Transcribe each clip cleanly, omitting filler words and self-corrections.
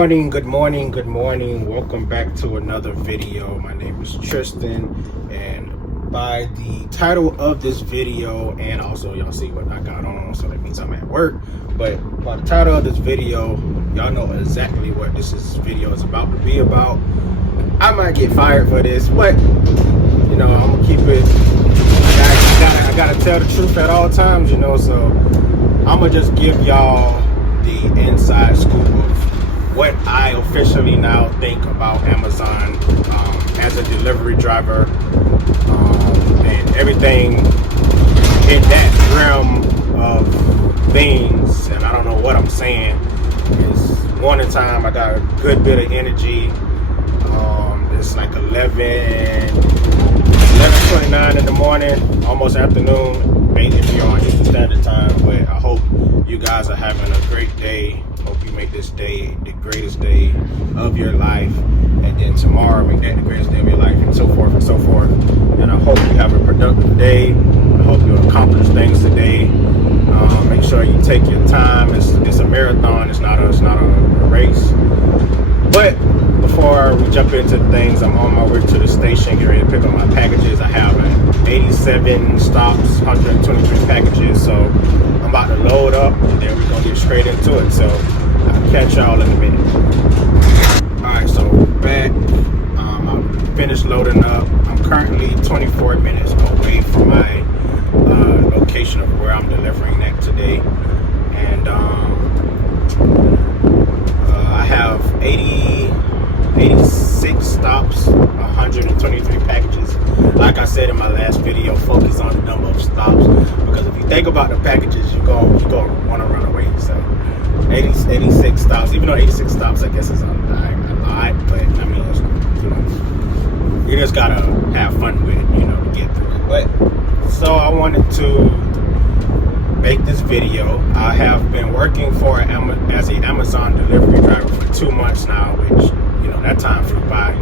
Good morning. Welcome back to another video. My name is Tristan, and by the title of this video, and also y'all see what I got on, so that means I'm at work, but by the title of this video, y'all know exactly what video is about to be about. I might get fired for this, but you know, I'm gonna keep it, I gotta tell the truth at all times, you know, so I'm gonna just give y'all the inside scoop of what I officially now think about Amazon as a delivery driver, and everything in that realm of things. And I don't know what I'm saying. It's morning time. I got a good bit of energy. It's like 11:29 in the morning, almost afternoon, if you're on Eastern Standard Time. But I hope you guys are having a great day. Hope you make this day the greatest day of your life, and then tomorrow make that the greatest day of your life, and so forth and so forth. And I hope you have a productive day. I hope you accomplish things today. Make sure you take your time. It's a marathon. It's not a race. But before we jump into things, I'm on my way to the station, getting ready to pick up my packages. I have 87 stops, 123 packages, so I'm about to load up, and then we're gonna get straight into it. So I'll catch y'all in a minute. Alright, so back. I finished loading up. I'm currently 24 minutes away from my location of where I'm delivering that today, and I have 86 stops, 123 packages. Like I said in my last video, focus on the number of stops, because if you think about the packages, you go want to run away. So 86 stops, even though 86 stops I guess is a lot, but I mean, you know, you just gotta have fun with it, you know, to get through it. But so I wanted to make this video. I have been working as an Amazon delivery driver for 2 months now, which, you know, that time flew by.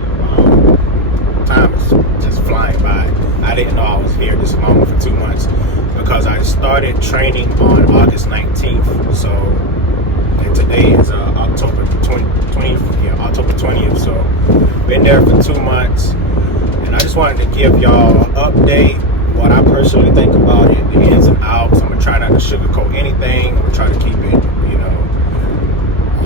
Time is just flying by. I didn't know I was here this long for 2 months, because I started training on August 19th. So, and today is October 20th. So, been there for 2 months, and I just wanted to give y'all an update, what I personally think about it, the ins and outs. I'm gonna try not to sugarcoat anything. I'm gonna try to keep it, you know,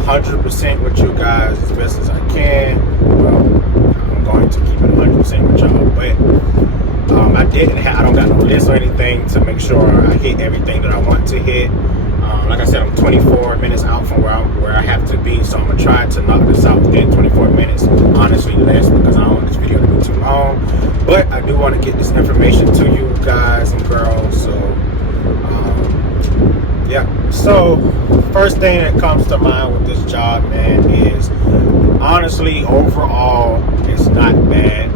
100% with you guys as best as I can. Well, I'm going to keep it 100% with y'all, but I don't got no list or anything to make sure I hit everything that I want to hit. Like I said, I'm 24 minutes out from where I have to be, so I'm gonna try to knock this out within 24 minutes. Honestly, less, because I don't want this video to be too long. But I do want to get this information to you guys and girls. So, yeah. So, first thing that comes to mind with this job, man, is honestly, overall, it's not bad.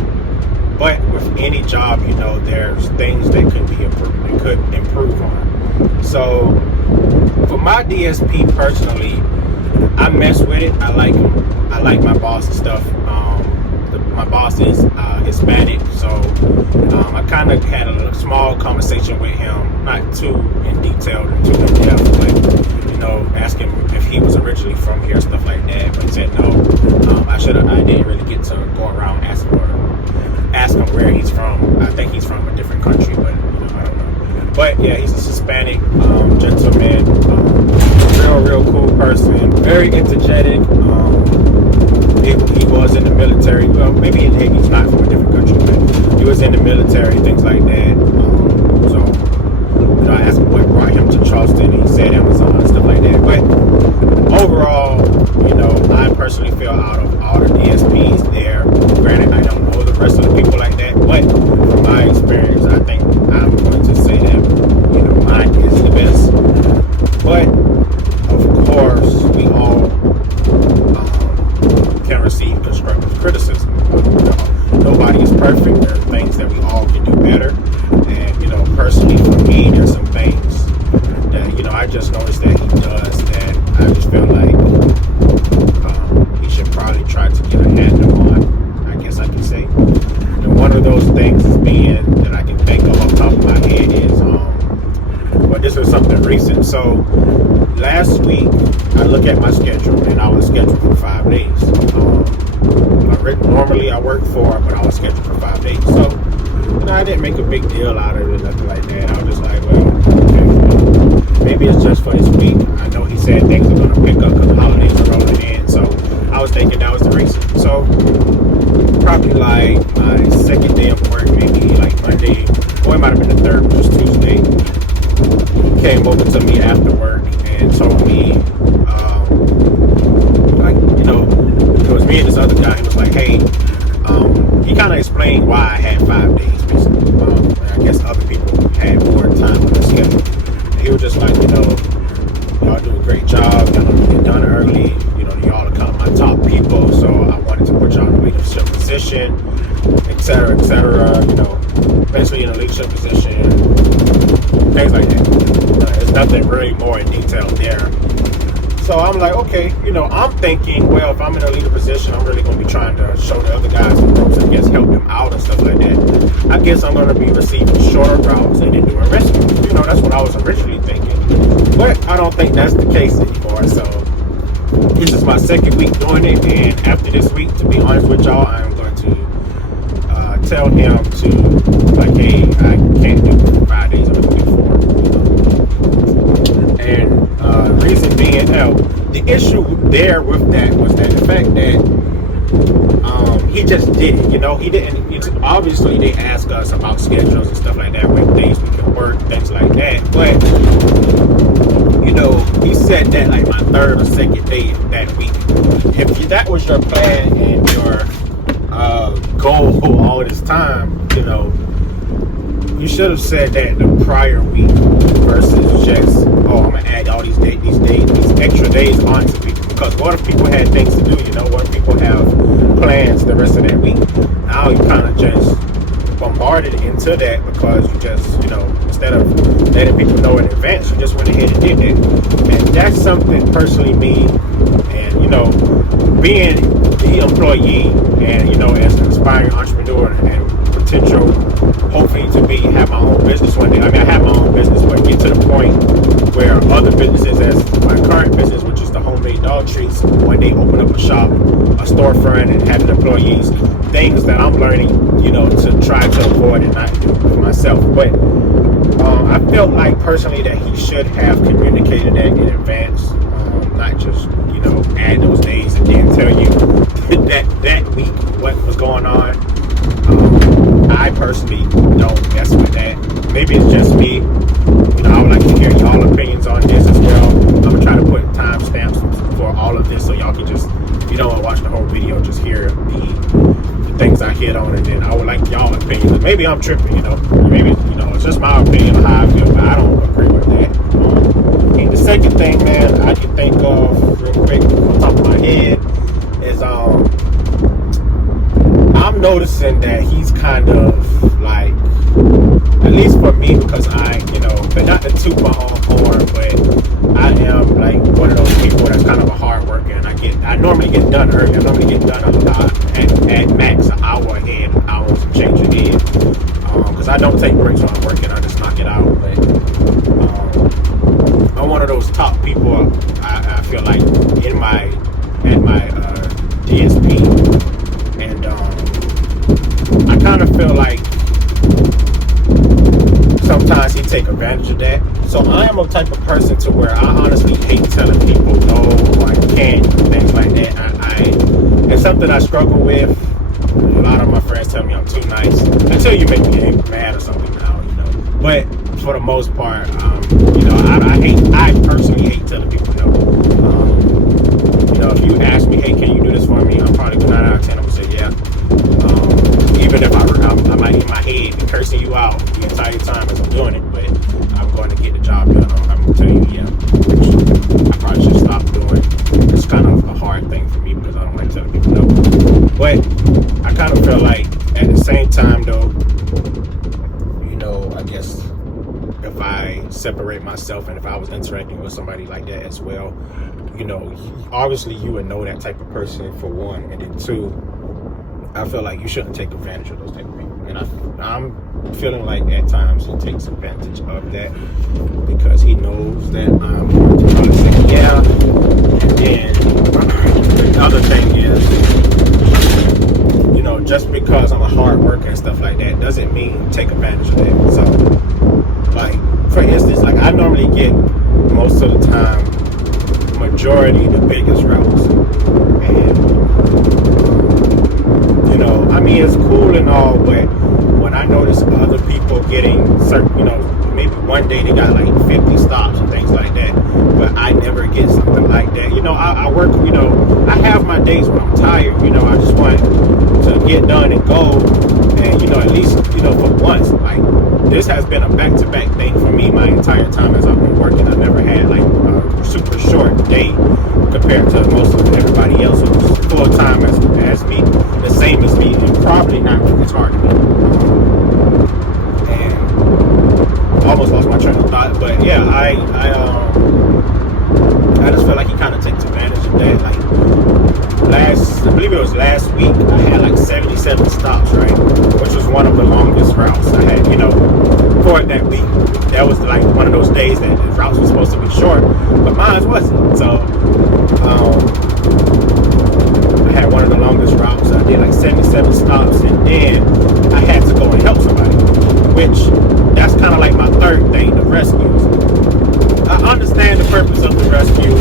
But with any job, you know, there's things that could be improved, that could improve on. So, for my DSP personally, I mess with it. I like my boss and stuff. My boss is Hispanic, so I kind of had a small conversation with him, not too in detail and too in depth, but, you know, ask him if he was originally from here, stuff like that. But he said no. I didn't really get to go around ask him where he's from. I think he's from a different country, but you know, I don't know. But yeah, he's a Hispanic gentleman, real cool person, very energetic. He was in the military. Well, maybe he's not from a different country, but he was in the military, things like that. So, you know, I asked him what brought him to Charleston, and he said Amazon and stuff like that. But overall, you know, I personally feel out of all the DSPs there, granted, I don't know the rest of the people like that, but from my experience, I think I'm going to say that, you know, mine is the best. But of course, we all can receive constructive criticism. Nobody is perfect. There are things that we all can do better. And, you know, personally for me, there's some things that, you know, I just noticed that he does that I just feel like he should probably try to get a handle on, I guess I can say. And one of those things is being that I can think of off the top of my head is, well, this was something recent. So last week, I look at my schedule, and I was scheduled for 5 normally I work for, but I was scheduled for 5 days. So, I didn't make a big deal out of it, nothing like that. I was just like, well, okay, maybe it's just for this week. I know he said things are going to pick up because the holidays are rolling in. So I was thinking that was the reason. So probably like my second day of work, maybe like Monday, or it might have been the third, which was Tuesday, he came over to me after work and told me, it was me and this other guy. He was like, hey, he kind of explained why I had 5 days, basically. I guess other people had more time on their schedule. And he was just like, y'all do a great job. Y'all don't get done early. Y'all are kind of my top people, so I wanted to put y'all in a leadership position, et cetera, especially in a leadership position, things like that. There's nothing really more in detail there. So I'm like, okay, I'm thinking, well, if I'm in a leader position, I'm really going to be trying to show the other guys the ropes and help them out and stuff like that. I guess I'm going to be receiving shorter routes and then doing rescue. That's what I was originally thinking. But I don't think that's the case anymore. So this is my second week doing it. And after this week, to be honest with y'all, I'm going to tell him to, like, hey, I can't do 5 days, I'm going to do 4. And reason being, the issue there with that was that the fact that he just did it. He didn't. Obviously, they ask us about schedules and stuff like that, when days we can work, things like that. But he said that like my third or second day that week. If that was your plan and your goal all this time, you should have said that the prior week versus just, I'm gonna add all these extra days onto people. Because what if people had things to do? What if people have plans the rest of that week? Now you kind of just bombarded into that because you just, instead of letting people know in advance, you just went ahead and did it. And that's something personally me, and being the employee, and as an aspiring entrepreneur and potential, hopefully to have my own business one day. I have my own business, but get to the point where other businesses, as my current business, which is the homemade dog treats, when they open up a shop, a storefront, and having employees, things that I'm learning, to try to avoid and not do for myself. But I felt like personally that he should have communicated that in advance, not just add those days and then tell you that week what was going on. I personally don't mess with that. Maybe it's just me. I would like to hear y'all opinions on this as well. I'm gonna try to put timestamps for all of this so y'all can just, if you don't want to watch the whole video, just hear the things I hit on, and then I would like y'all opinions. Maybe I'm tripping, maybe it's just my opinion of how I feel, but I don't agree with that. And the second thing, man, I can think of real quick on top of my head is I'm noticing that he's kind of like, at least for me, because but not to toot my own horn, but I am like one of those people that's kind of a hard worker, and I normally get done early. I normally get done at max an hour ahead, an hour and some change ahead, because I don't take breaks when I'm working. I just knock it out. But I'm one of those top people. I feel like at my DSP, and I kind of feel like sometimes he take advantage of that. So I am a type of person to where I honestly hate telling people no, or I can't, things like that. It's something I struggle with. A lot of my friends tell me I'm too nice until you make me mad or something now, But for the most part, I personally hate telling people no. If you ask me, hey, can you do this for me? I'm probably 9 out of 10. I'm gonna say yeah. Even if I might in my head be cursing you out the entire time as I'm doing it, but I'm going to get the job done. I'm going to tell you, yeah, which I probably should stop doing. It's kind of a hard thing for me because I don't like telling people no. But I kind of feel like at the same time, though, I guess if I separate myself and if I was interacting with somebody like that as well, obviously you would know that type of person, for one, and then two, I feel like you shouldn't take advantage of those type of people. And I'm feeling like at times he takes advantage of that because he knows that I'm going to probably say yeah. And then the other thing is, hard worker and stuff like that doesn't mean take advantage of that. So, like, for instance, like, I normally get most of the time, majority the biggest routes. And, you know, I mean, it's cool and all, but when I notice other people getting certain, you know, maybe one day they got like 50 stops and things like that, but I never get something like that. You know, I work, you know, I have my days when I'm tired, you know, I just want to get done and go, and, you know, at least, you know, for once, like, this has been a back-to-back thing for me my entire time as I've been working. I've never had like a super short day compared to most of everybody else who's full-time as me, the same as me, and probably not as hard as me. And I almost lost my train of thought, but yeah, I just feel like he kind of takes advantage of that. Like, I believe it was last week, I had like 77 stops, right? Which was one of the longest routes I had, you know, for that week. That was like one of those days that the routes were supposed to be short, but mine wasn't. So, I had one of the longest routes. I did like 77 stops, and then I had to go and help somebody, which that's kind of like my third thing, the rescues. I understand the purpose of the rescue.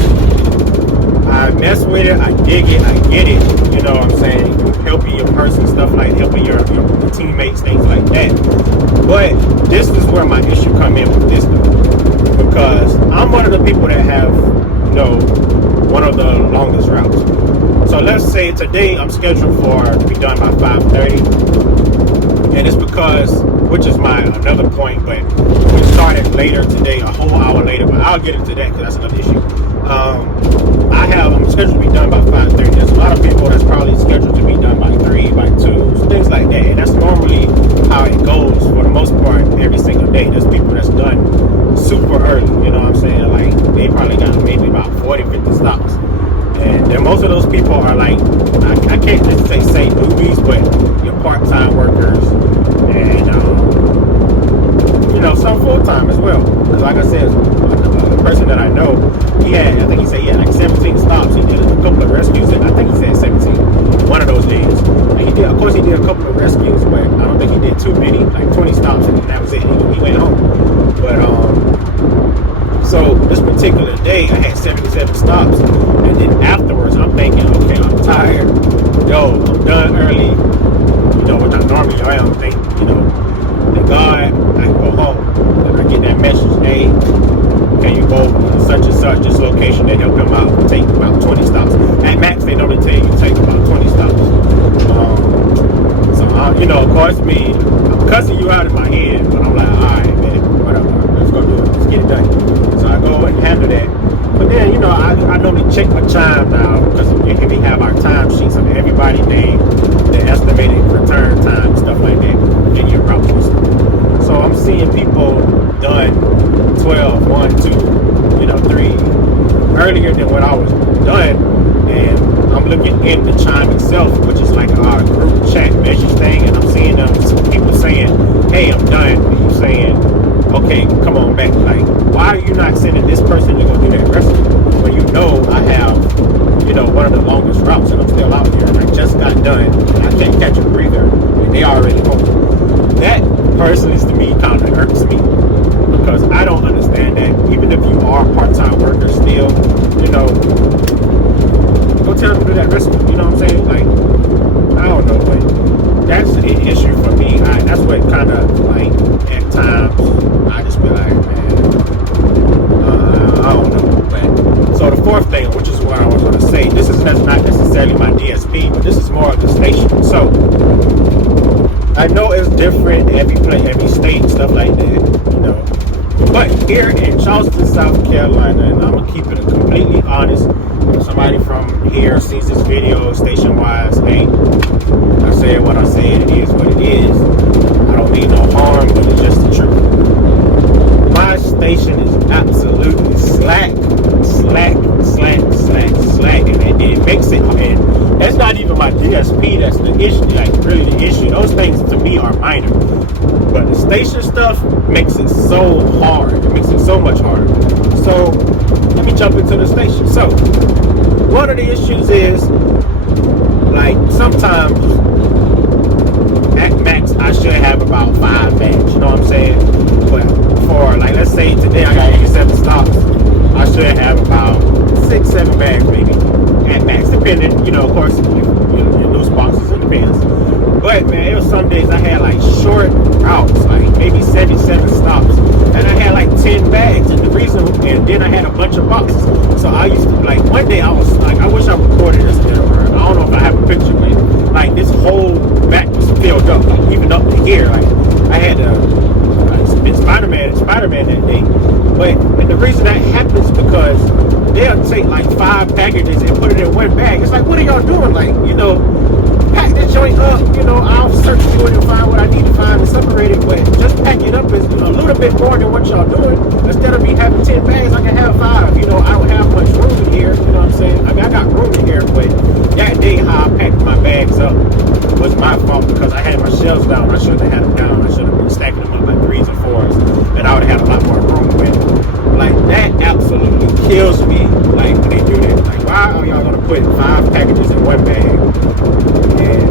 I mess with it, I dig it, I get it, you know what I'm saying, helping your person, stuff like helping your teammates, things like that. But this is where my issue come in with this though, because I'm one of the people that have, you know, one of the longest routes. So let's say today I'm scheduled to be done by 5:30, and it's because, which is my another point, but we started later today, a whole hour later, but I'll get into that because that's another issue. I'm scheduled to be done by 5:30. There's a lot of people that's probably scheduled to be done by 3, by 2, things like that. And that's normally how it goes for the most part every single day. There's people that's done super early, you know what I'm saying? Like, they probably got maybe about 40, 50 stops. And then most of those people are like, I can't just say newbies, but your part-time workers and, you know, some full-time as well. Because like I said, the person that I know, I think he said he had like 17 stops. He did a couple of rescues, and I think he said 17 one of those days. And of course he did a couple of rescues, but I don't think he did too many, like 20 stops, and that was it. He went home. But so this particular day I had 77 stops, and then afterwards I'm thinking, okay, I'm tired, yo, I'm done early, you know, which I normally am. You know, thank God I can go home. And I get that message, hey, can you go such and such, this location, they help him out, take about 20 stops. At max, they normally tell you to take about 20 stops. You know, of course, I'm cussing you out in my head, but I'm like, all right, man, whatever, let's go do it, let's get it done. So I go and handle that. But then, you know, I normally check my time now, because we have our time sheets of everybody name, the estimated return time, stuff like that, in your routes. So I'm seeing people done 12, 1, 2, you know, 3 earlier than what I was done, and I'm looking in the chime itself, which is like our group chat message thing, and I'm seeing people saying, hey, I'm done, and you saying, okay, come on back. Like, why are you not sending this person to go do that rescue when you know I have, you know, one of the longest routes and I'm still out here and I just got done and I can't catch a breather and they already home? That personally to me kind of irks me, because I don't understand that. Even if you are a part-time worker still, you know, go tell them to do that rescue, you know what I'm saying? Like, I don't know, but that's an issue for me. That's what kind of, like, at times, I just be like, man, I don't know. But, so the fourth thing, which is what I was going to say, that's not necessarily my DSP, but this is more of the station. So, I know it's different every state and stuff like that, you know. But here in Charleston, South Carolina, and I'm going to keep it completely honest, if somebody from here sees this video station-wise, hey, I said what I said, it is what it is. I don't mean no harm, but it's just the truth. My station is absolutely slack, and it makes it, and that's not even my DSP, that's the issue, like really the issue. Those things to me are minor, but the station stuff makes it so hard. It makes it so much harder. So let me jump into the station. So one of the issues is, like, sometimes at should have about 6-7 bags maybe at max, depending, of course, if you loose boxes, it depends. But man, it was some days I had like short routes, like maybe 77 stops, and I had like 10 bags. And the reason, and then I had a bunch of boxes. So I used to, like, one day I was like, I wish I recorded this video. I don't know if I have a picture, but like this whole back was filled up, like even up to here. Like I had Spider-Man that day. But and the reason that happens because they'll take like 5 packages and put it in one bag. It's like, what are y'all doing? Like, pack this joint up, I'll search through it and find what I need to find and separate it, but just pack it up is a little bit more than what y'all doing. Instead of me having 10 bags, I can have 5. I don't have much room in here, you know what I'm saying? I mean, I got room in here, but that day how I packed my bags up was my fault because I had my shelves down. I shouldn't have had them down. I should have been stacking them up like 3s and 4s, and I would have had a lot more room. But like that absolutely kills me. Like when they do that, like why are y'all gonna put 5 packages in one bag? And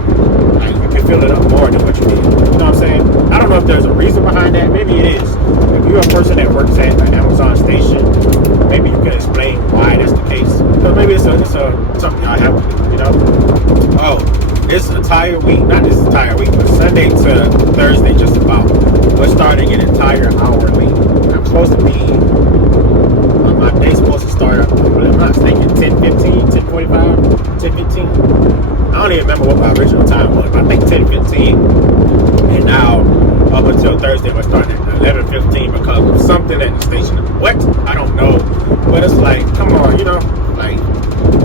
like you can fill it up more than what you need. You know what I'm saying? I don't know if there's a reason behind that. Maybe it is. If you're a person that works at an Amazon station, maybe you can explain why that's the case. Because maybe it's something I have, Oh, this entire week, not this entire week, but Sunday to Thursday just about, we're starting an entire hour late. I'm supposed to be, my day's supposed to start, I'm not thinking 10:15, 10:45, 10:15. I don't even remember what my original time was, but I think 10:15. And now, up until Thursday, we're starting at 11:15 because of something at the station. What? I don't know. But it's like, come on, like,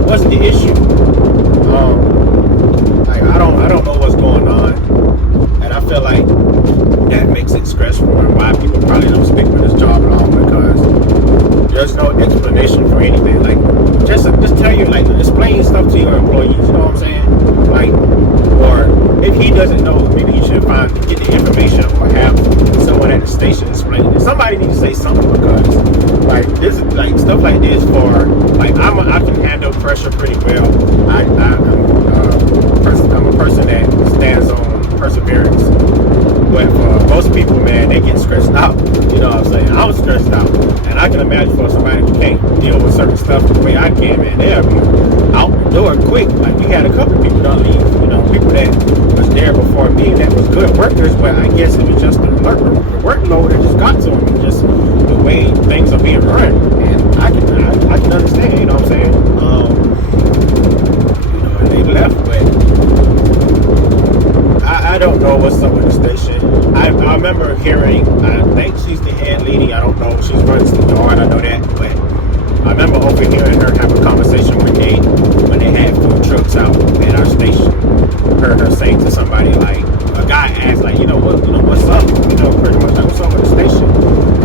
what's the issue? Like, I don't know what's going on. And I feel like that makes it stressful and why people probably don't stick with this job long because there's no explanation for anything. Like, just tell you, like, explain stuff to your employees, you know what I'm saying? Like, or if he doesn't know, maybe you should get the information or have someone at the station explain it. Somebody needs to say something because, like, this is like stuff like this for, like, I can handle pressure pretty well. I'm a person that stands on perseverance. But for most people, man, they get stressed out. You know what I'm saying? I'm stressed out. And I can imagine for somebody who can't deal with certain stuff the way I can, man, they'll be out the door quick. Like, we had a couple of people don't leave. People that was there before me that was good workers, but I guess it was just the workload that just got to them. Just the way things are being run. And I can understand, you know what I'm saying? And they left, but I don't know what's up with the station. I remember hearing, I think she's the head lady, I don't know, she runs the yard, I know that, but I remember overhearing her have a conversation when they had food trucks out at our station. Heard her saying to somebody, like, a guy asked, like, what's up? Pretty much like, what's up with the station?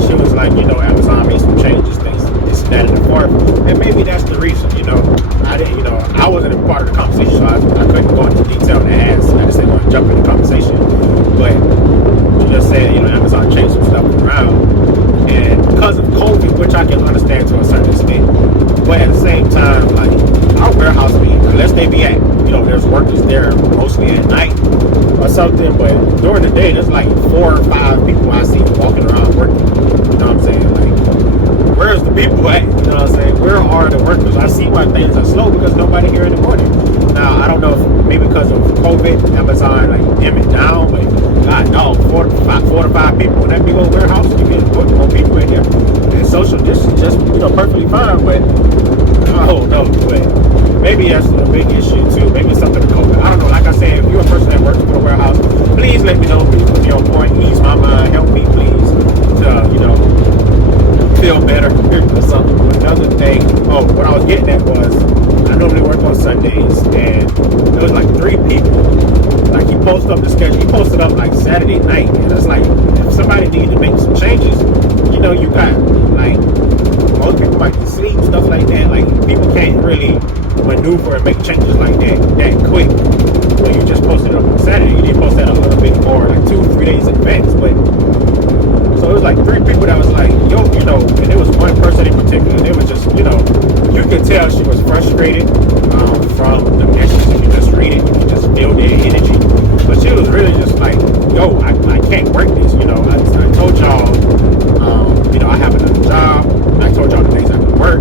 She was like, Amazon made some changes, things, this, that, and the fourth. And maybe that's the reason, I didn't, I wasn't a part of the conversation, so I couldn't go into detail to ask. I just didn't want to jump in the conversation. But you just said, Amazon changed some stuff around. And because of COVID, which I can understand to a certain extent, but at the same time, like, our warehouse, unless they be at, there's workers there mostly at night or something, but during the day, there's like 4 or 5 people I see walking around working. You know what I'm saying? Like, where's the people at? You know what I'm saying? Where are the workers? I see why things are slow because nobody here in the morning. Now, I don't know if maybe because of COVID, Amazon like dim it down, but God, no, 4 to 5 people in that big old warehouse, you can put more people in there. And social distance just, perfectly fine, but I don't know, but maybe that's a big issue too. Maybe it's something with COVID. I don't know. Like I said, if you're a person that works for a warehouse, please let me know. Please put me on point. Ease my mind. Help me, please, to feel better or something. Another thing, what I was getting at was, I normally work on Sundays, and there was like 3 people. Like, he posted up the schedule. He posted up like Saturday night, and it's like, if somebody needed to make some changes, you got, like, most people might be asleep, stuff like that. Like, people can't really maneuver and make changes like that quick. When you just posted up on Saturday, you need to post that a little bit more, like 2 or 3 days in advance. But so it was like 3 people that was like, and it was one person in particular. They was just, you could tell she was frustrated from the message. You can just read it, you can just feel their energy. But she was really just like, I can't work this. I told y'all, I have another job. I told y'all the days I could work.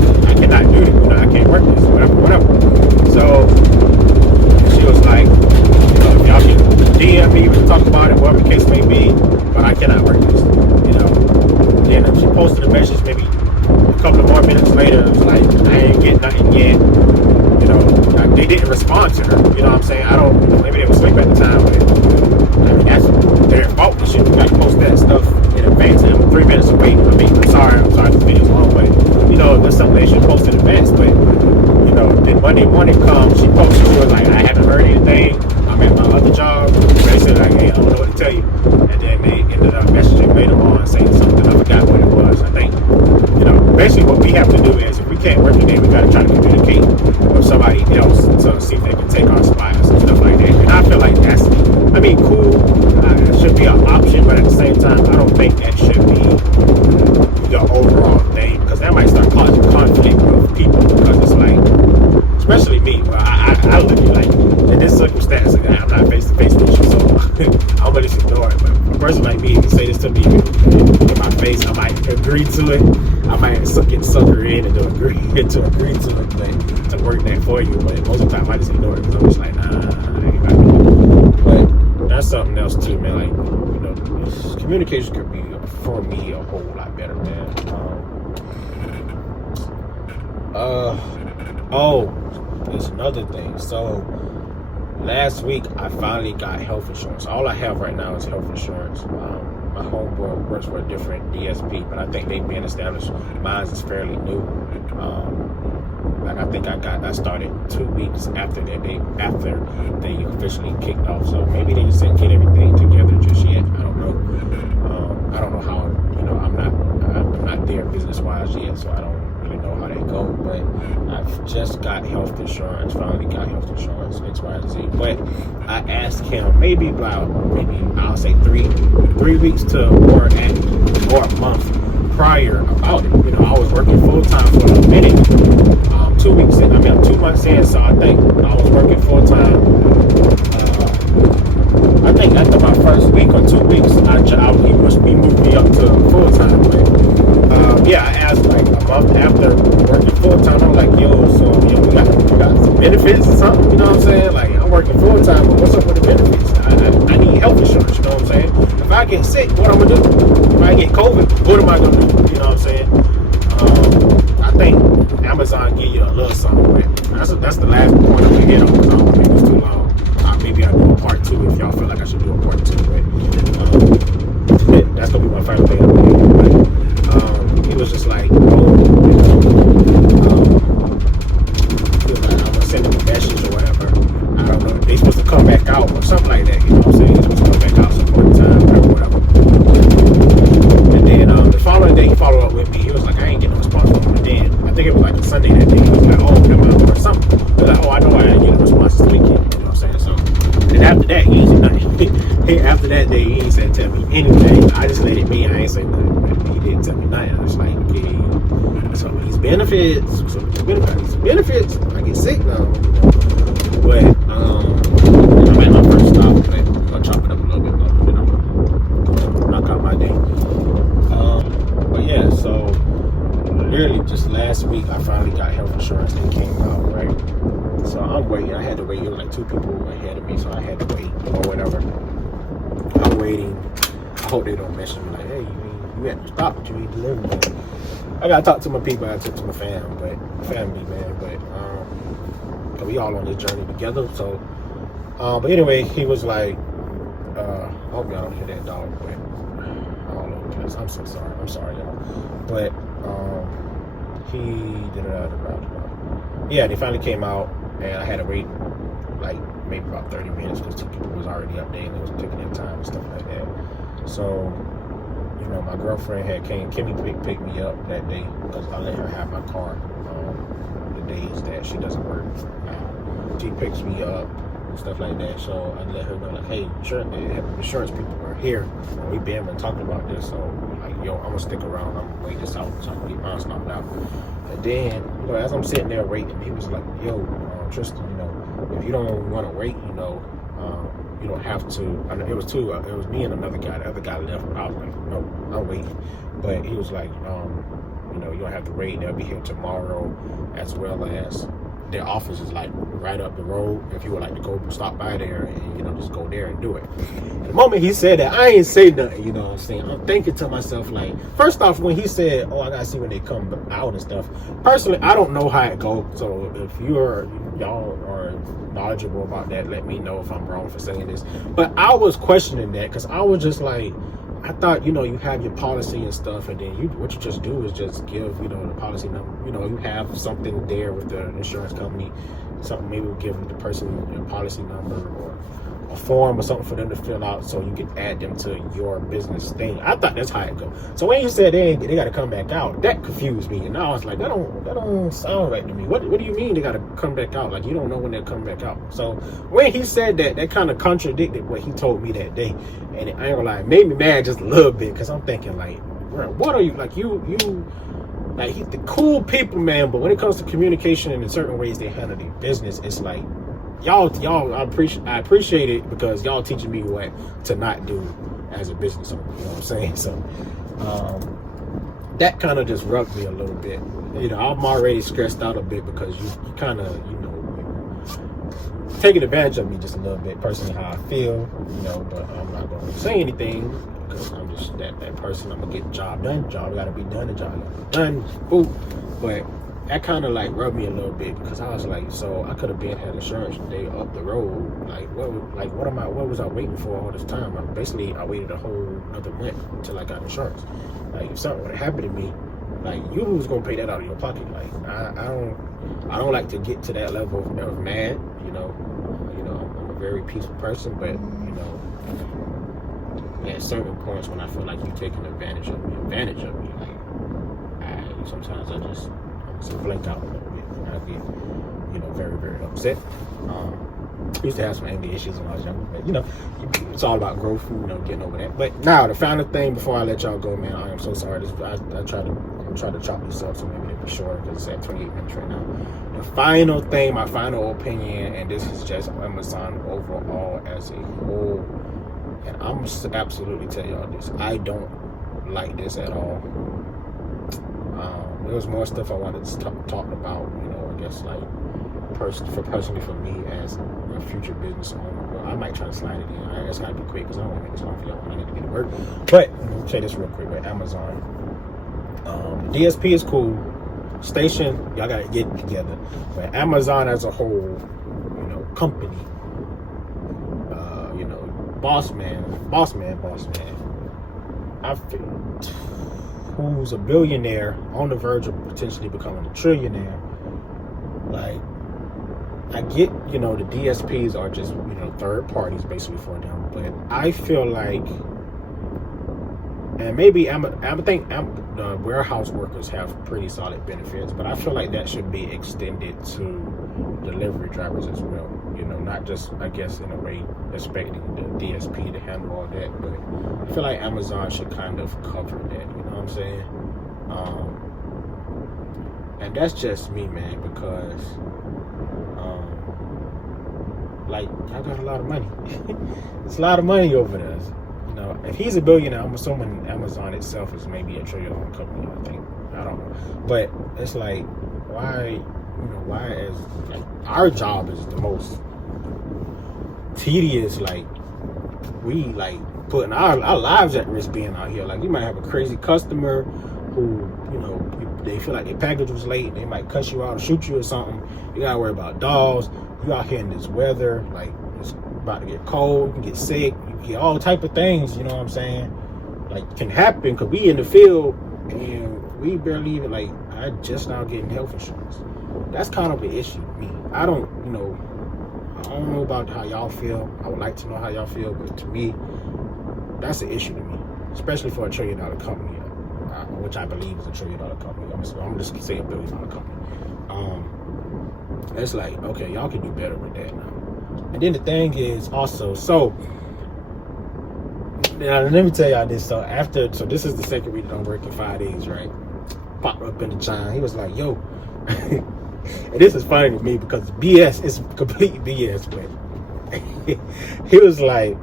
agree to it. I might get suckered in and agree to it, but to work that for you. But most of the time, I just ignore it because I'm just like, nah, I ain't about to. But that's something else too, man. Like, you know, communication could be for me a whole lot better, man. There's another thing. So last week I finally got health insurance. All I have right now is health insurance. My homeboy works for a different DSP, but I think they've been established. Mine is fairly new. Like I think I started 2 weeks after they officially kicked off. So maybe they just didn't get everything together just yet. I don't know. I don't know how. You know, I'm not there business wise yet, so I don't really know how that goes. But I've just got health insurance. Finally got health insurance. X, Y, and Z. But I asked him maybe I'll say three weeks to or a month prior about it. You know, I was working full time for a minute. 2 weeks in, 2 months in, so I think I was working full time. I think after my first week or 2 weeks, he moved me up to full time. But I asked like a month after working full time. I'm like, so we got some benefits or something. You know what I'm saying? Like I'm working full time, but what's up with the benefits? I need health insurance. You know what I'm saying? If I get sick, what I'm gonna do? If I get COVID, what am I gonna do? You know what I'm saying? I think Amazon give you a little something. That's the last point I'm gonna hit on because I don't want to make this too long. Maybe I'll do a part 2 if y'all feel like I should do a part 2. But that's gonna be my final thing. But he was just like, he was like, I'm gonna send him a message or whatever. I don't know. They supposed to come back out or something like that. You know what I'm saying? They're supposed to come back out some point in time, whatever. And then the following day, he followed up with me. He was like, I ain't getting no response from him. And then I think it was like a Sunday that day. He was like, or something. He was like, I know I didn't get a response this weekend. You know what I'm saying? So, and after that, he ain't nothing. After that day, he ain't said tell me anything. I just let it be. I ain't say nothing. But he didn't tell me nothing. I was like, okay, so these benefits. I get sick now. But I'm at my first stop. But I'm gonna chop it up a little bit more. You know, knock out my day. But yeah, so literally just last week I finally got health insurance and came out, right? So I'm waiting. I had to wait. There were like 2 people ahead of me, so I had to wait or whatever. I'm waiting. I hope they don't message me like, hey, you had to stop, but you need to deliver. I gotta talk to my people. I gotta talk to my family, man. But we all on this journey together. So, but anyway, he was like, I hope y'all don't hear that dog, but all over the place. I'm so sorry. I'm sorry, y'all. But they finally came out, and I had to wait like maybe about 30 minutes because 2 people was already up there and it was taking their time and stuff like that. So, you know, my girlfriend Kimmie picked me up that day because I let her have my car the days that she doesn't work. She picks me up and stuff like that. So I let her know, like, hey, insurance people are here. We've been talking about this. So, like, I'm going to stick around. I'm going to wait this out so I can get mine stopped out. And then, you know, as I'm sitting there waiting, he was like, Tristan, you know, if you don't want to wait, you know, you don't have to. I mean, it was me and another guy. The other guy left, but I was like, no, I'm waiting. But he was like, you know, you don't have to wait. They'll be here tomorrow, as well as their office is like right up the road. If you would like to go stop by there and, you know, just go there and do it. The moment he said that, I ain't say nothing, you know what I'm saying? I'm thinking to myself, like, first off, when he said, I gotta see when they come out and stuff, personally, I don't know how it goes. So if y'all are knowledgeable about that, let me know if I'm wrong for saying this. But I was questioning that because I was just like, I thought, you know, you have your policy and stuff, and then what you just do is just give, you know, the policy number. You know, you have something there with the insurance company, something maybe we'll give the person your policy number or a form or something for them to fill out so you can add them to your business thing. I thought that's how it goes. So when you said they got to come back out, that confused me, and I was like, that don't sound right to me. What do you mean they got to come back out? Like, you don't know when they'll come back out. So when he said that kind of contradicted what he told me that day, and I ain't gonna lie, it made me mad just a little bit because I'm thinking like, bro, what are you like? You like the cool people, man. But when it comes to communication and in certain ways they handle their business, it's like, y'all, I appreciate it because y'all teaching me what to not do as a business owner. You know what I'm saying? So that kind of just rubbed me a little bit. You know, I'm already stressed out a bit because you kind of, you know, taking advantage of me just a little bit, personally, how I feel, you know, but I'm not going to say anything because I'm just that person. I'm going to get the job done. Job got to be done. The job got to be done. Ooh. But that kind of like rubbed me a little bit because I was like, so I could have had insurance day up the road. Like, what was I waiting for all this time? I waited a whole another month until I got insurance. Like, if something would have happened to me, like, you was gonna pay that out of your pocket. Like, I don't like to get to that level of mad. You know, I'm a very peaceful person, but you know, at certain points when I feel like you're taking advantage of me, like, sometimes I just blink out a little bit. And I get, you know, very, very upset. I used to have some anger issues when I was younger, but you know, it's all about growth, you know, getting over that. But now the final thing before I let y'all go, man, I am so sorry. I'm try to chop this up so maybe it'll be shorter because it's at 28 minutes right now. The final thing, my final opinion, and this is just Amazon overall as a whole, and I'm absolutely tell y'all this, I don't like this at all. There was more stuff I wanted to talk about, you know, I guess like personally for me as a future business owner. Well, I might try to slide it in. I guess I gotta be quick because I don't want to make this long for y'all. I need to get to work. But let me say this real quick with Amazon. DSP is cool. Station, y'all gotta get it together. But Amazon as a whole, you know, company, you know, boss man. I feel who's a billionaire on the verge of potentially becoming a trillionaire. Like, I get, you know, the DSPs are just, you know, third parties basically for them, but I feel like, and maybe I think the warehouse workers have pretty solid benefits, but I feel like that should be extended to delivery drivers as well. You know, not just, I guess, in a way expecting the DSP to handle all that, but I feel like Amazon should kind of cover that. You know what I'm saying? And that's just me, man, because like, I got a lot of money. It's a lot of money over there. You know, if he's a billionaire, I'm assuming Amazon itself is maybe a trillion-dollar company, I think. I don't know. But it's like, why is, like, our job is the most tedious, like, we, like, putting our lives at risk being out here. Like, you might have a crazy customer who, you know, they feel like their package was late, they might cuss you out or shoot you or something. You gotta worry about dogs. You out here in this weather, like, it's about to get cold, you can get sick, you can get all type of things, you know what I'm saying? Like, can happen, because we in the field and we barely even, like, I just now getting health insurance. That's kind of the issue with me. I don't know about how y'all feel. I would like to know how y'all feel, but to me, that's an issue to me, especially for a $1 trillion company, which I believe is a $1 trillion company. I'm just gonna say $1 billion company. It's like, okay, y'all can do better with that now. And then the thing is also, so now let me tell y'all this. So this is the second week that I'm working 5 days, right? Popped up in the China. He was like, yo, and this is funny to me because BS is complete BS, but he was like,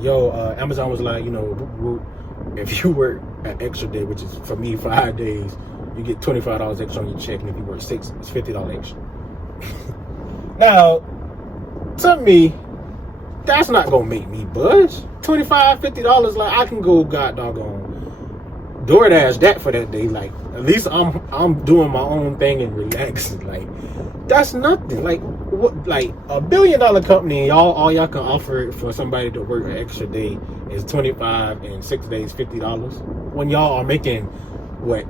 yo, Amazon was like, you know, if you work an extra day, which is for me 5 days, you get $25 extra on your check, and if you work 6, it's $50 extra. Now, to me, that's not gonna make me budge. $25, $50, like, I can go god doggone DoorDash that for that day. Like, at least I'm doing my own thing and relaxing. Like, that's nothing. Like, what? Like, $1 billion company, all y'all can offer for somebody to work an extra day is $25 and 6 days $50. When y'all are making what,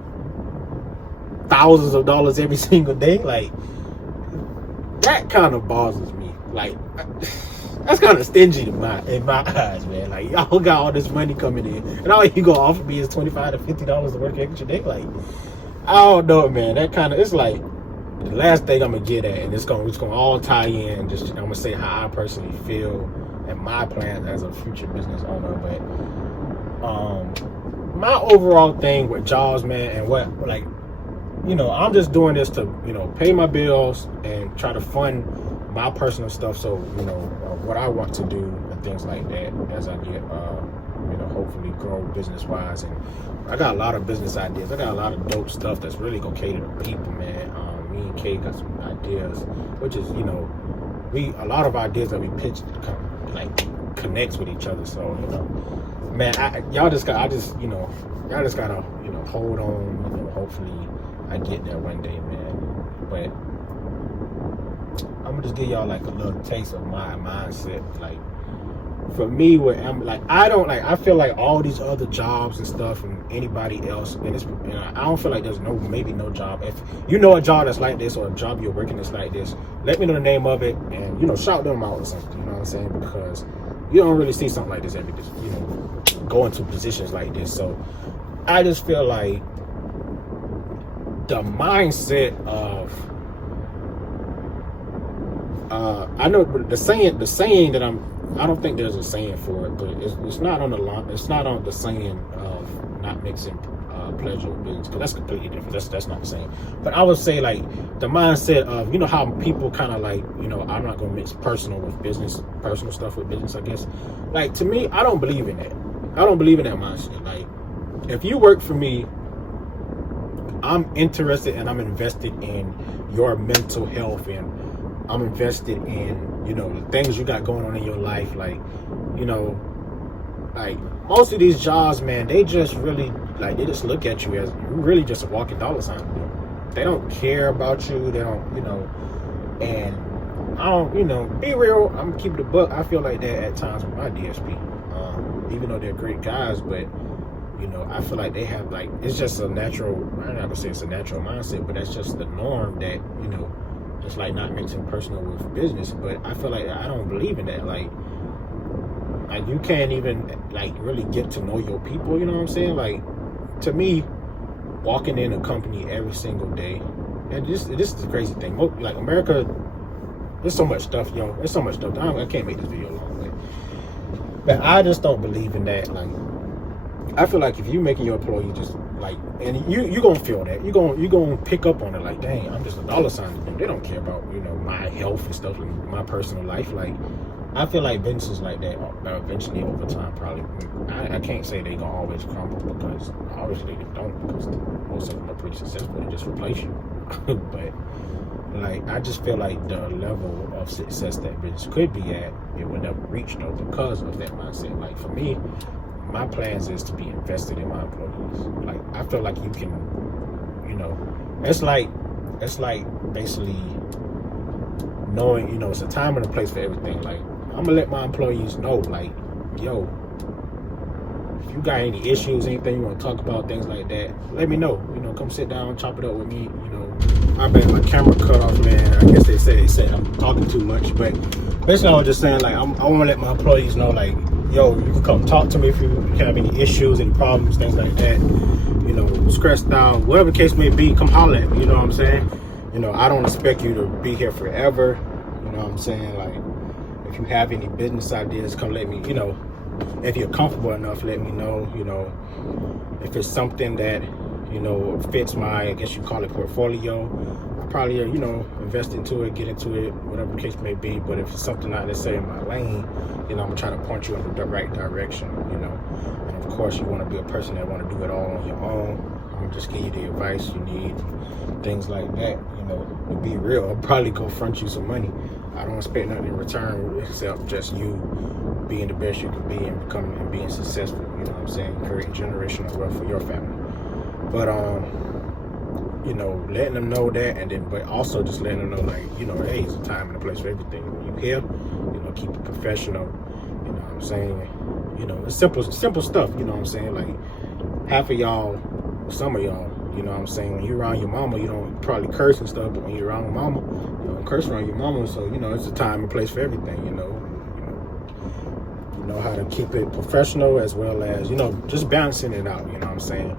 thousands of dollars every single day, like, that kind of bothers me. Like, that's kind of stingy in my eyes, man. Like, y'all got all this money coming in, and all you gonna offer me is $25 to $50 to work extra day. Like, I don't know, man. That kind of, it's like the last thing I'm gonna get at, and it's gonna all tie in. Just, I'm gonna say how I personally feel and my plans as a future business owner. But my overall thing with jobs, man, and what, like, you know, I'm just doing this to, you know, pay my bills and try to fund my personal stuff. So, you know, what I want to do and things like that as I get, hopefully grow business-wise. And I got a lot of business ideas. I got a lot of dope stuff that's really gonna cater to people, man. Me and Kay got some ideas, which is, a lot of ideas that we pitched connects with each other. So, man, y'all just gotta, hold on. Hopefully I get there one day, man. But I'm gonna just give y'all like a little taste of my mindset. Like, for me, I feel like all these other jobs and stuff and anybody else, and I don't feel like there's maybe no job. If you know a job that's like this, or a job you're working that's like this, let me know the name of it, and shout them out or something. You know what I'm saying? Because you don't really see something like this every day. Go into positions like this. So I just feel like the mindset of I know the saying that I don't think there's a saying for it, but it's not on the line. It's not on the saying of not mixing pleasure with business, because that's completely different. That's not the same. But I would say like the mindset of how people kind of like I'm not gonna mix personal stuff with business. I guess like to me, I don't believe in that. I don't believe in that mindset. Like if you work for me, I'm interested and I'm invested in your mental health, and I'm invested in the things you got going on in your life. Like like most of these jobs, man, they just really they just look at you as you're really just a walking dollar sign to them. They don't care about you. They don't and I don't be real. I'm gonna keep it a buck. I feel like that at times with my DSP, even though they're great guys, but I feel like they have it's just a natural. I'm not gonna say it's a natural mindset, but that's just the norm that it's like not mixing personal with business. But I feel like I don't believe in that. Like you can't even really get to know your people. You know what I'm saying? Like to me, walking in a company every single day, and this is the crazy thing. Like America, there's so much stuff. There's so much stuff. I can't make this video long, but I just don't believe in that. Like I feel like if you making your employee just and you gonna feel that, you gonna pick up on it. Like, dang, I'm just a dollar sign to them. They don't care about my health and stuff, and my personal life. Like I feel like businesses like that eventually over time probably. I can't say they gonna always crumble, because obviously they don't, because most of them are pretty successful. They just replace you. But I just feel like the level of success that business could be at, it would never reach though, because of that mindset. Like for me, my plans is to be invested in my employees. Like I feel like you can, it's like basically knowing, it's a time and a place for everything. Like I'm gonna let my employees know, like, yo, if you got any issues, anything you want to talk about, things like that, let me know. Come sit down, chop it up with me. I bet my camera cut off, man. I guess they said I'm talking too much, but basically I was just saying I want to let my employees know, like, yo, you can come talk to me if you have any issues, any problems, things like that. Stressed out, whatever the case may be, come holler at me. You know what I'm saying? I don't expect you to be here forever. You know what I'm saying? Like, if you have any business ideas, come let me, if you're comfortable enough, let me know. If it's something that, fits my, I guess you call it portfolio, I probably, invest into it, get into it, whatever the case may be. But if it's something not necessarily in my lane, I'm gonna try to point you in the right direction, And of course, you want to be a person that want to do it all on your own. I'm gonna just give you the advice you need, things like that. To be real, I'll probably go front you some money. I don't expect nothing in return except just you being the best you can be and becoming and being successful. You know what I'm saying? Creating generational wealth for your family. But letting them know that, and then but also just letting them know, like, hey, it's a time and a place for everything. When you here, keep it professional. You know what I'm saying? It's simple stuff. You know what I'm saying? Like half of y'all, some of y'all, you know what I'm saying, when you're around your mama, you don't probably curse and stuff, but when you're around your mama, you don't curse around your mama. So it's a time and place for everything. You know how to keep it professional, as well as just balancing it out. You know what I'm saying?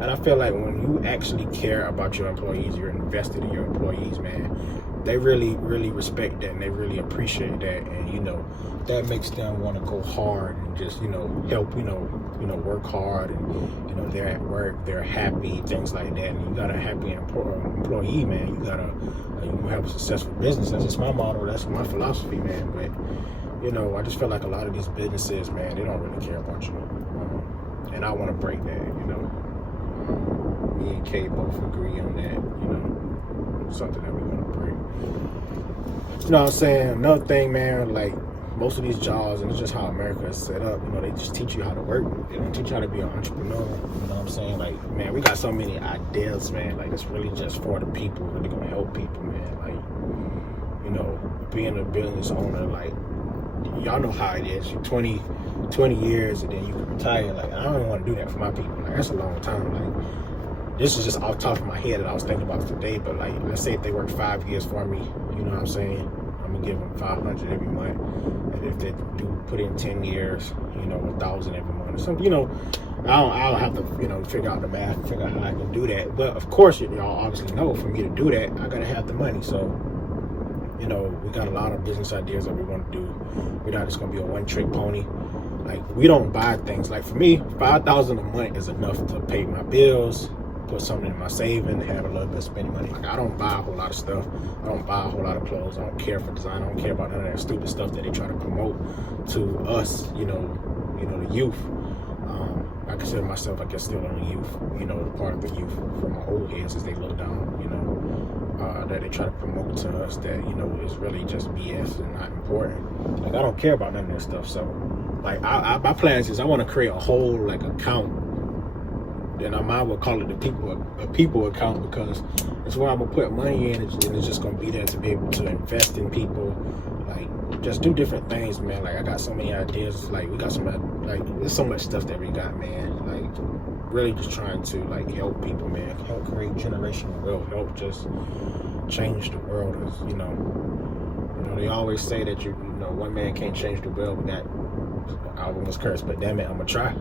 And I feel like when you actually care about your employees, you're invested in your employees, man, they really, really respect that, and they really appreciate that. And, that makes them want to go hard and just, help, work hard. And, they're at work, they're happy, things like that. And you got a happy employee, man. You have a successful business. That's just my motto. That's my philosophy, man. But you know, I just feel like a lot of these businesses, man, they don't really care about you. And I want to break that, you know. Me and Kay both agree on that, you know, something that we want to break. You know what I'm saying? Another thing, man, like most of these jobs, and it's just how America is set up, you know, they just teach you how to work. They don't teach you how to be an entrepreneur, you know what I'm saying? Like, man, we got so many ideas, man, like it's really just for the people, really gonna help people, man. Like, you know, being a business owner, like, y'all know how it is. You're 20 years and then you can retire. Like, I don't even want to do that for my people. Like, that's a long time. Like, this is just off the top of my head that I was thinking about today. But like, let's say if they work 5 years for me, you know what I'm saying? I'm gonna give them $500 every month. And if they do put in 10 years, you know, $1,000 every month or something, you know, I'll have to, you know, figure out the math, figure out how I can do that. But of course, y'all obviously know for me to do that, I gotta have the money. So, you know, we got a lot of business ideas that we want to do. We're not just gonna be a one-trick pony. Like, we don't buy things. Like, for me, $5,000 a month is enough to pay my bills, put something in my saving, have a little bit of spending money. Like, I don't buy a whole lot of stuff. I don't buy a whole lot of clothes. I don't care for design. I don't care about none of that stupid stuff that they try to promote to us, you know, the youth. I consider myself, I guess, still on the youth, you know, part of the youth from my old heads as they look down, you know, that they try to promote to us that, you know, is really just BS and not important. Like, I don't care about none of that stuff. So, like, my plans is I want to create a whole, like, account, and I might well call it a people account, because it's where I'm going to put money in, and it's just going to be there to be able to invest in people, like, just do different things, man. Like, I got so many ideas. Like, we got some, like, there's so much stuff that we got, man. Like, really just trying to, like, help people, man. Help create generational wealth. Help just change the world. As, you know, they always say that you know, one man can't change the world. But that album was cursed, but damn it, I'm gonna try.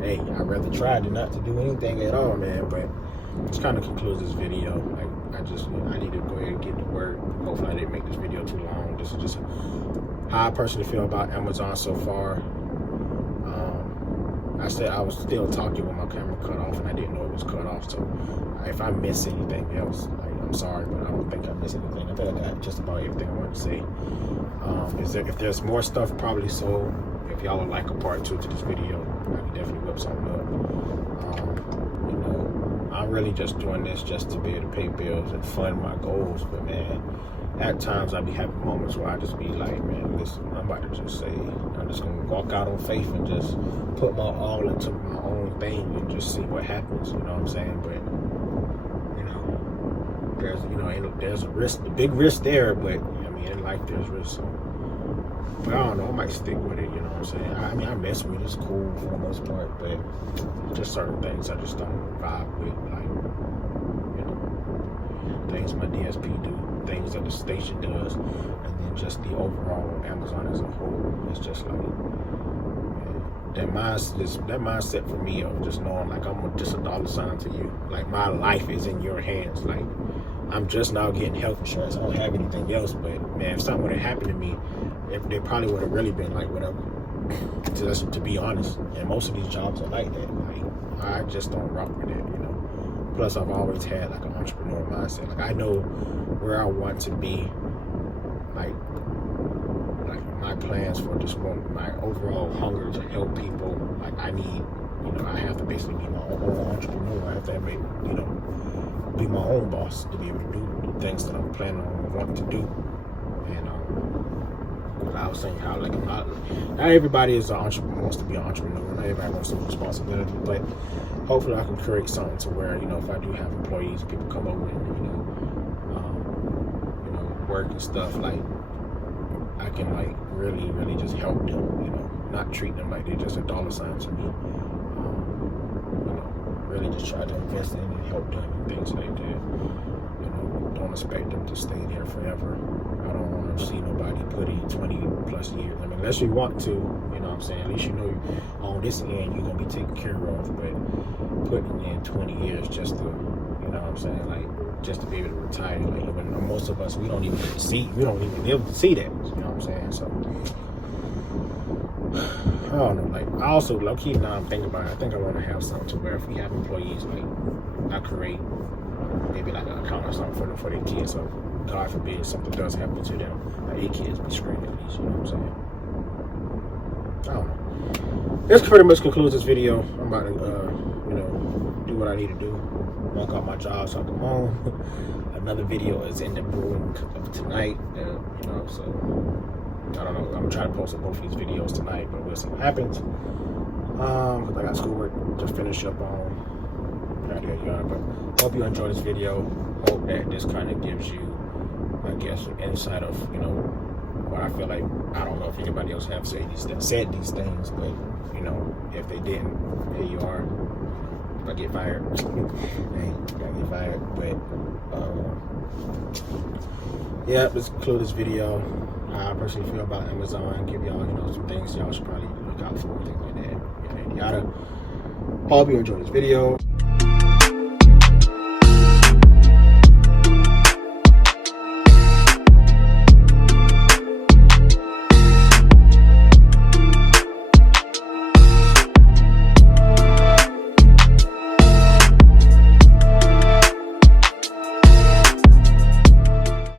Hey, I'd rather try than not to do anything at all, man. But this kind of concludes this video. Like, I need to go ahead and get to work. Hopefully I didn't make this video too long. This is just how I personally feel about Amazon so far. I said I was still talking when my camera cut off, and I didn't know it was cut off. So if I miss anything else, like, I'm sorry, but I don't think I missed anything. I think I got just about everything I wanted to say. If there's more stuff, probably so. If y'all would like a part 2 to this video, I can definitely whip something up. You know, I'm really just doing this just to be able to pay bills and fund my goals. But man, at times I be having moments where I just be like, man, listen, I'm about to just say, I'm just gonna walk out on faith and just put my all into my own thing and just see what happens. You know what I'm saying? But there's a risk, a big risk there. But I mean, in life there's risk. So, but I don't know, I might stick with it, you know what I'm saying? I mean, I mess with it, it's cool for the most part, but just certain things I just don't vibe with, like, you know, things my DSP do, things that the station does, and then just the overall Amazon as a whole. It's just like, man, that mindset for me of just knowing, like, I'm just a dollar sign to you. Like, my life is in your hands. Like, I'm just now getting health insurance. I don't have anything else, but man, if something would have happened to me, they probably would have really been like, whatever. To be honest, and most of these jobs are like that. Like, I just don't rock with it, you know. Plus, I've always had like an entrepreneur mindset. Like, I know where I want to be. Like my plans for just my overall hunger to help people. Like, I need, you know, I have to basically be my own entrepreneur. I have to, you know, be my own boss to be able to do the things that I'm planning on wanting to do. And I was saying how, like, not everybody is an entrepreneur, wants to be an entrepreneur. Not everybody wants some responsibility, but hopefully I can create something to where, you know, if I do have employees, people come over and, you know, work and stuff, like, I can, like, really just help them, you know, not treat them like they're just a dollar sign to me. You know, really just try to invest in and help them and things like that. You know, don't expect them to stay there forever. I don't want to see nobody put in 20 plus years. I mean, unless you want to, you know what I'm saying? At least you know on this end you're going to be taken care of. But putting in 20 years just to, you know what I'm saying? Like, just to be able to retire. Like, even most of us, we don't even be able to see that. You know what I'm saying? So, I don't know. Like, I also, low-key, now I'm thinking about it, I think I want to have something to where if we have employees, like, I create maybe like an account or something for their kids. So, God forbid something does happen to them, like, their kids be screened at least, you know what I'm saying? I don't know. This pretty much concludes this video. I'm about to, you know, do what I need to do. Walk out my job so I can come home. Another video is in the brewing of tonight. You know, so I don't know. I'm gonna try to post both of these videos tonight, but we'll see what happens. Cause I got schoolwork to finish up on. But hope you enjoyed this video. Hope that this kind of gives you, I guess, an insight of, you know, what I feel like. I don't know if anybody else have said these things, but you know, if they didn't, here you are. If I get fired, hey, I get fired. But yeah, let's conclude this video. How I personally feel about Amazon. Give y'all, you know, some things y'all should probably look out for, things like that. Yada. Hope you enjoyed this video.